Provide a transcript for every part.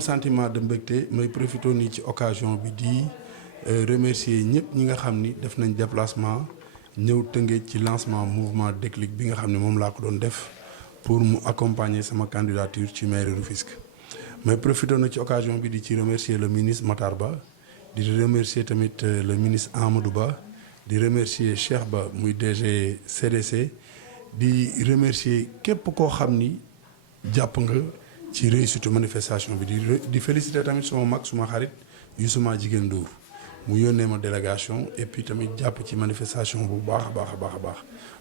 am sentiment de mbégte may profité nii ci occasion bi di remercier ñëpp ñi nga xam ni def nañ déplacement ñëw Tëngéej ci lancement mouvement Déclic bi nga xam ne moom laa ko doon def pour mu accompagner sama candidature ci mairie Rufisque. may profité na ci occasion bi di ci remercier le ministre Matar Ba di remercier tamit le ministre Amadou Ba di remercier Cheikh Ba muy DG CDC di remercier képp koo xam ni jàpp nga ci réussite manifestation bi di féliciter tamit suma mag suma xarit Youssouma Jigéen Ndour mu yónnee ma délégation et puis tamit jàpp ci manifestation bu baax a baax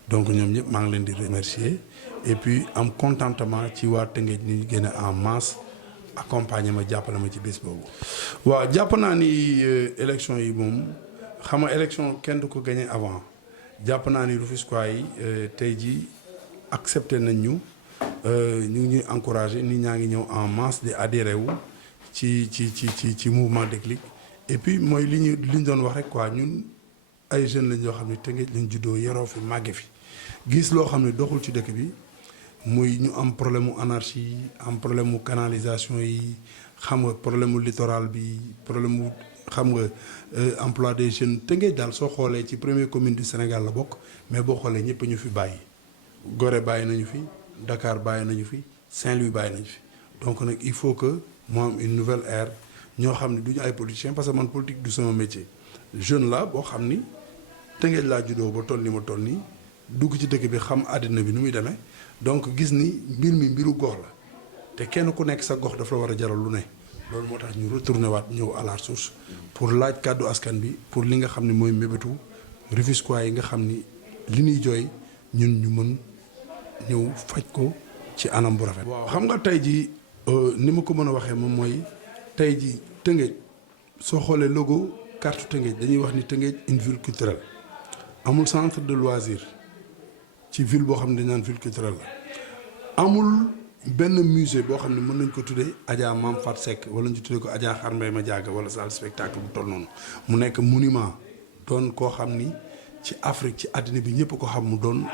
donc ñoom ñëpp maa ngi leen di remercier et puis am contentement ci waa Tëngéej ni ñu génne en masse accompagner ma jàppale ma ci bés boobu. waaw jàpp naa ni élection yi moom xam nga élection kenn du ko gagné avant jàpp naa ni Rufisquois yi tey jii accepté nañ ñu ngi ñuy encouragé nit ñaa ngi ñëw en masse di adhéré wu ci mouvement Déclic et puis mooy li ñu doon wax rek quoi ñun ay jeunes lañ yoo xam ne Tëngéej lañ juddoo yaroo fi màgge fi gis loo xam ne doxul ci dëkk bi. muy ñu am problème mu anarchie am problème mu canalisation yi xam nga problème mu littoral bi problème mu xam nga emploi des jeunes Tëngéej daal soo xoolee ci première commune du Sénégal la bokk mais boo xoolee ñëpp ñu fi bàyyi. Gorée bàyyi nañu fi Dakar bàyyi nañu fi Saint-Louis bàyyi nañu fi donc nag il faut que mu am une nouvelle ère ñoo xam ne du ñu ay politiciens parce que man politique du sama métier jeune la boo xam ni Tëngéej laa juddoo ba toll ni ma toll nii dugg ci dëkk bi xam àddina bi nu muy demee. donc gis ni mbir mi mbiru gox la te kenn ku nekk sa gox dafa la war a jaral lu ne loolu moo tax ñu retourné waat ñëw à la source pour laaj kàddu askan bi pour li nga xam ne mooy mbébétu Rufisquois yi nga xam ni li ñuy jooy ñun ñu mën ñëw faj ko ci anam bu rafet. waaw xam nga tey jii ni ma ko mën a waxee moom mooy tey jii Tëngéej soo xoolee logo carte Tëngéej dañuy wax ni Tëngéej une ville culturelle amul centre de loisir. ci ville boo xam ne dañ naan ville culturelle la amul benn musée boo xam ne mën nañ ko tuddee Adja Mam Fat Seck wala ñu tuddee ko Adja Xar Mbay ma jàgg wala salle spectacle bu toll noonu mu nekk monument doon koo xam ni ci Afrique ci àddina bi ñëpp ko xam mu doon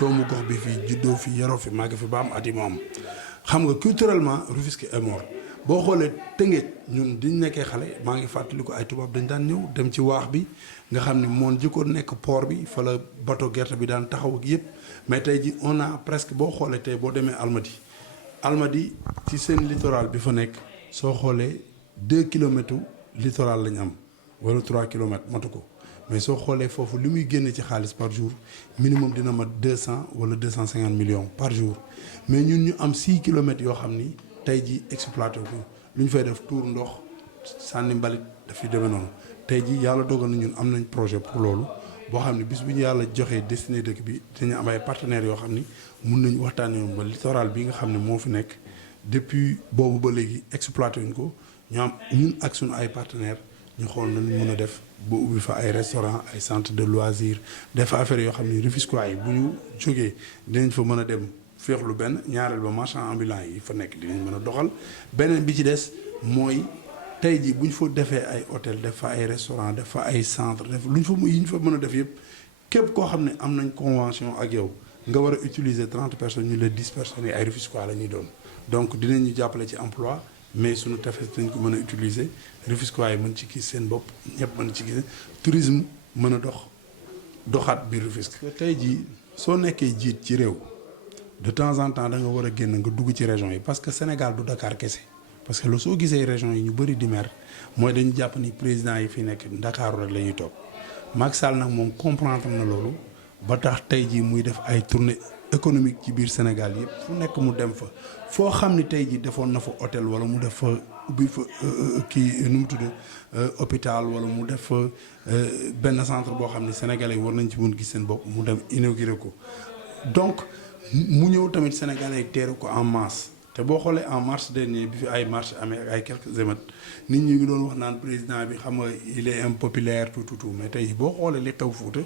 doomu gox bi fii juddoo fi yaroo fi màgg fi ba am at yi mu am xam nga culturellement Rufisque est mort boo xoolee Tëngéej ñun diñ nekkee xale maa ngi fàttali ko ay tubaab dañ daan ñëw dem ci waax bi nga xam ni moon jëkkoon nekk port bi fa la bateau gerte bi daan taxaw ak yëpp mais tey ji on a presque boo xoolee tey boo demee Almadi ci seen littoral bi fa nekk soo xoolee 2 kilomètres littoral lañ am wala 3 kilomètres matu ko mais soo xoolee foofu li muy génne ci xaalis par jour minimum dina mat 200 wala 250 millions par jour mais ñun ñu am 6 kilomètres yoo xam ni tey ji exploité ko lu ñu fay def tuur ndox sànni mbalit dafay demee noonu tey ji yàlla dogal na ñun am nañ projet pour loolu boo xam ne bis bu ñu yàlla joxee destiné dëkk bi dinañu am ay partenaires yoo xam ni mun nañu waxtaan yoon ba littoral bi nga xam ne moo fi nekk depuis boobu ba léegi exploité wuñ ko ñu am ñun ak suñu ay partenaires ñu xool nañu mun a def ba ubbi fa ay restaurant ay centre de loisir def affaire yoo xam ne Rufisquois yi bu ñu jógee dinañ fa mën a dem féexlu benn ñaareel ba marchand ambulant yi fa nekk dinañ mën a doxal beneen bi ci des mooy tey jii bu ñu fa defee ay hôtel def fa ay restaurant def fa ay centre def lu ñu fa yi ñu fa mën a def yëpp képp koo xam ne am nañ convention ak yow nga war a utiliser 30 personnes ñu la 10 personnes yi ay Rufisquois la ñuy doon donc dinañu jàppale ci emploi mais suñu tefes dañ ko mën a utiliser Rufisquois yi mën ci gis seen bopp ñëpp mën ci gis tourisme mën a doxaat biir Rufisque. tey jii soo nekkee jiit ci réew de temps en temps da nga war a génn nga dugg ci région yi parce que Sénégal du Dakar kese parce que lu soo gisee région yi ñu bëri di mer mooy dañu jàpp ni président yi fi nekk Ndakaaru rek la ñuy toog Macky Sall nag moom comprendre na loolu ba tax tey jii muy def ay tournée économique ci biir Sénégal yëpp fu nekk mu dem fa foo xam ni tey jii defoon na fa hôtel wala mu def fa ubbi fa kii nu mu tudd hôpital wala mu def fa benn centre boo xam ne sénégalais yi war nañ ci mun gis seen bopp mu dem inauguré ko donc mu ñëw tamit sénégalais yi teeru ko en masse te boo xoolee en mars dernier bi fi ay marche amee ak ay quelques émeutes nit ñi ngi doon wax naan président bi xam nga il est impopulaire tout mais tey boo xoolee li xew Fuuta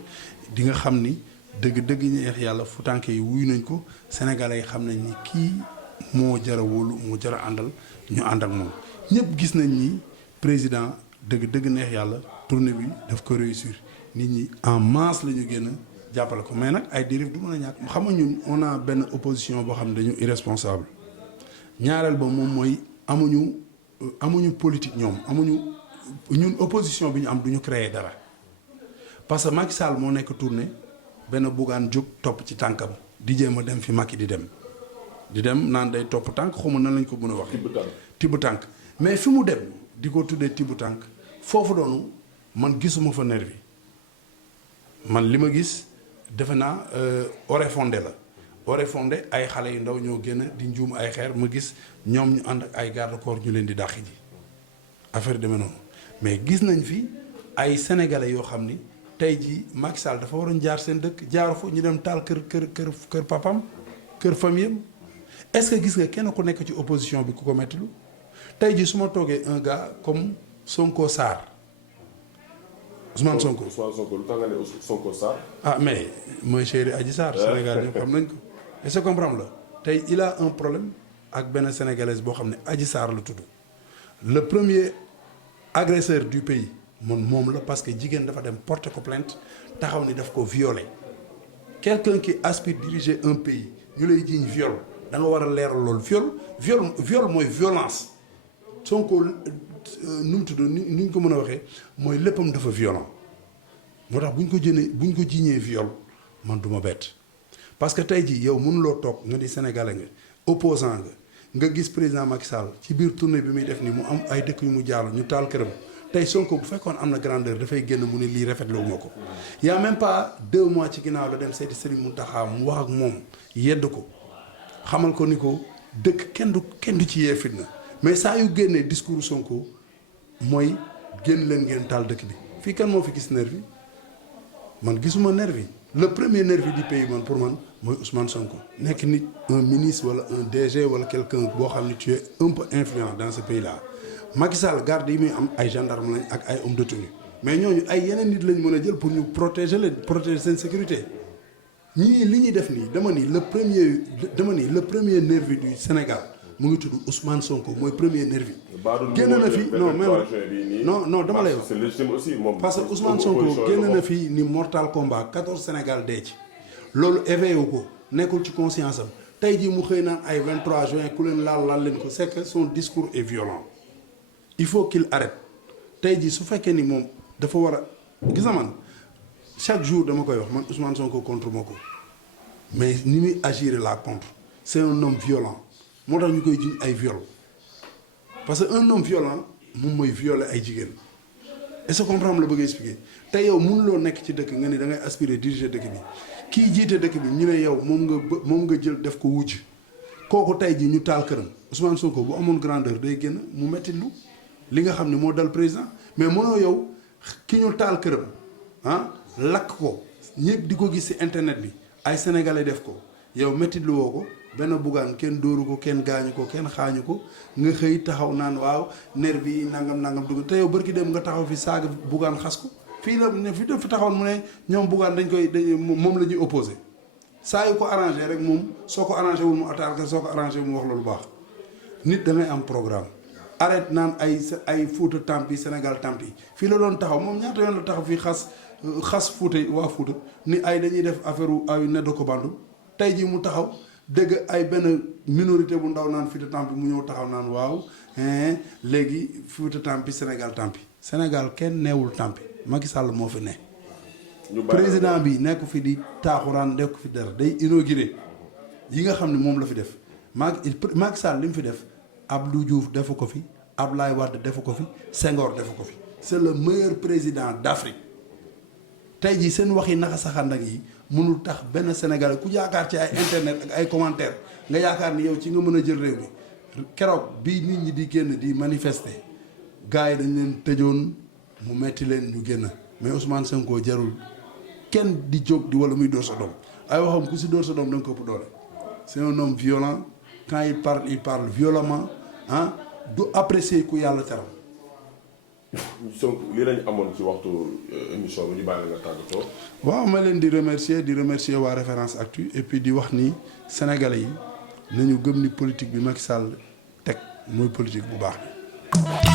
di nga xam ni dëgg ñeex yàlla futanke yi wuyu nañ ko sénégalais yi xam nañ ni kii moo jar a wóolu moo jar a àndal ñu ànd ak moom ñëpp gis nañ ni président dëgg neex yàlla tournée bi daf ko réussir nit ñi en masse la ñu génn jàppale ko mais nag ay dérive du mën a ñàkk xam nga ñun on a benn opposition boo xam ne dañu irresponsable ñaareel ba moom mooy amuñu amuñu politique ñoom amuñu ñun opposition bi ñu am du ñu créer dara parce que Macky Sall moo nekk tournée benn Bougane jóg topp ci tànkam di jéem a dem fi Macky di dem naan day topp tànk xawma nan lañ ko mën a wax tibb tànk mais fi mu dem di ko tuddee tibb tànk foofu doonu man gisuma fa nervi man li ma gis defe naa Oréfondé la Oréfondé ay xale yu ndaw ñoo génn di njuum ay xeer ma gis ñoom ñu ànd ak ay garde corps ñu leen di dàq ji affaire demee noonu mais gis nañ fi ay sénégalais yoo xam ni tey jii Macky Sall dafa waroon jaar seen dëkk jaaru fa ñu dem taal kër papam kër famille am est-ce que gis nga kenn ku nekk ci opposition bi ku ko mettilu tey jii su ma toogee un gars comme Sonko Sarr Ousmane Sonko lu tax nga ne Sonko Sarr. ah mais mooy chéri Adji Sarr Sénégal ñëpp xam nañ ko est-ce que comprendre la tey il a un problème ak benn sénégalaise boo xam ne Adji Sarr la tudd le premier agresseur du pays moom la parce que jigéen dafa dem porter ko plainte taxaw ni daf ko violer quelqu'un qui aspire diriger un pays ñu lay jiiñ viol da nga war a leeral loolu viol mooy violence Sonko nu mu tudd ni ñu ko mën a waxee mooy léppam dafa violent moo tax bu ñu ko jiiñee viol man du ma bett parce que tey jii yow mënuloo toog nga di sénégalais nga opposant nga gis président Macky Sall ci biir tournée bi muy def nii mu am ay dëkk yu mu jàll ñu taal këram tey Sonko bu fekkoon am na grandeur dafay génn mu ne lii rafetlu wu ma ko. y a même pas 2 mois ci ginnaaw la dem seeti Serigne Mountakha mu wax ak moom yedd ko xamal ko ni ko dëkk kenn du ci yee fitna mais saa yu génnee discours Sonko mooy génn leen ngeen taal dëkk bi fii kan moo fi gis nervi man gisuma nervi le premier nervi du pays man pour man mooy Ousmane Sonko nekk nit un ministre wala un DG wala quelqu'un boo xam ne tu es un peu influent dans ce pays là Macky Sall garde yi muy am ay gendarme lañ ak ay homme de tenue mais ñooñu ay yeneen nit lañ mën a jël pour ñu protéger seen sécurité ñii li ñuy def nii dama ni le premier nervi du Sénégal mu ngi tudd Ousmane Sonko mooy premier nervi génn na fi non dama lay wax parce que Ousmane Sonko génn na fi ni mortal combat 14 Sénégal dee ci loolu éveillé wu ko nekkul ci conscience am tey jii mu xëy naan ay 23 juin ku leen laal leen ko c'est que son discours est violent il faut qu'il arrête tey jii su fekkee ni moom dafa war a gis na man chaque jour dama koy wax man Ousmane Sonko contre moo ko mais ni muy agir la contre c'est un homme violent moo tax ñu koy jiñ ay viol parce que un homme violent moom mooy violer ay jigéen est-ce que comprendre la bëgg expliquer te yow mënuloo nekk ci dëkk nga ni da ngay aspirer diriger dëkk bi kii jiite dëkk bi ñu ne yow moom nga jël def ko wujj kooku tey ji ñu taal këram Ousmane Sonko bu amoon grandeur day génn mu metti lu li nga xam ne moo dal président mais mënoo yow ki ñu taal këram lakk ko ñëpp di ko gis ci internet bi ay sénégalais def ko yow metti lu woo ko benn Bougane kenn dóoru ko kenn gaañu ko kenn xaañu ko nga xëy taxaw naan waaw nervi yi nangam dugg te yow bërki dem nga taxaw fi saaga Bougane xas ko fii dafa taxawoon mu ne ñoom Bougane moom la ñuy opposé saa yu ko arrangé rek moom soo ko arrangé wul mu attaqué soo ko arrangé mu wax la lu baax nit da ngay am programme arrête naan ay Fouta Tampi Sénégal Tampi fii la doon taxaw moom ñaata yoon la taxaw fii xas Fouta waa Fouta ni ay dañuy def affaire ay neddo ko bandu tey jii mu taxaw dëgg ay benn minorité bu ndaw naan Fouta Tampi mu ñëw taxaw naan waaw léegi Fouta Tampi Sénégal Tampi Sénégal kenn neewul Tampi Macky Sall moo fi ne président bi nekk fi di taaxuraan nekk fi dara day inauguré yi nga xam ne moom la fi def Macky Sall li mu fi def Abdou Diouf defu ko fi Abdoulaye Wade defu ko fi Senghor defu ko fi c'est le meilleur président d'Afrique tey jii seen wax yi naxa saxandak yi mënul tax benn Sénégalais ku yaakaar ci ay internet ak ay commentaires nga yaakaar ni yow ci nga mën a jël réew mi keroog bii nit ñi di génn di manifester gars yi dañ leen tëjoon mu metti leen ñu génn mais Ousmane Sonko jarul kenn di jóg di wala muy dóor sa doom ay waxam ku si dóor sa doom da nga ko ëpp doole c'est un homme violent quand il parle violemment du apprécier ku yàlla teral. donc lii lañ amoon ci waxtu émission bi ñu bàyyi nga tàggatoo. waaw ma leen di remercier waa Référence Actu et puis di wax ni sénégalais yi nañu gëm ni politique bi Macky Sall teg mooy politique bu baax bi.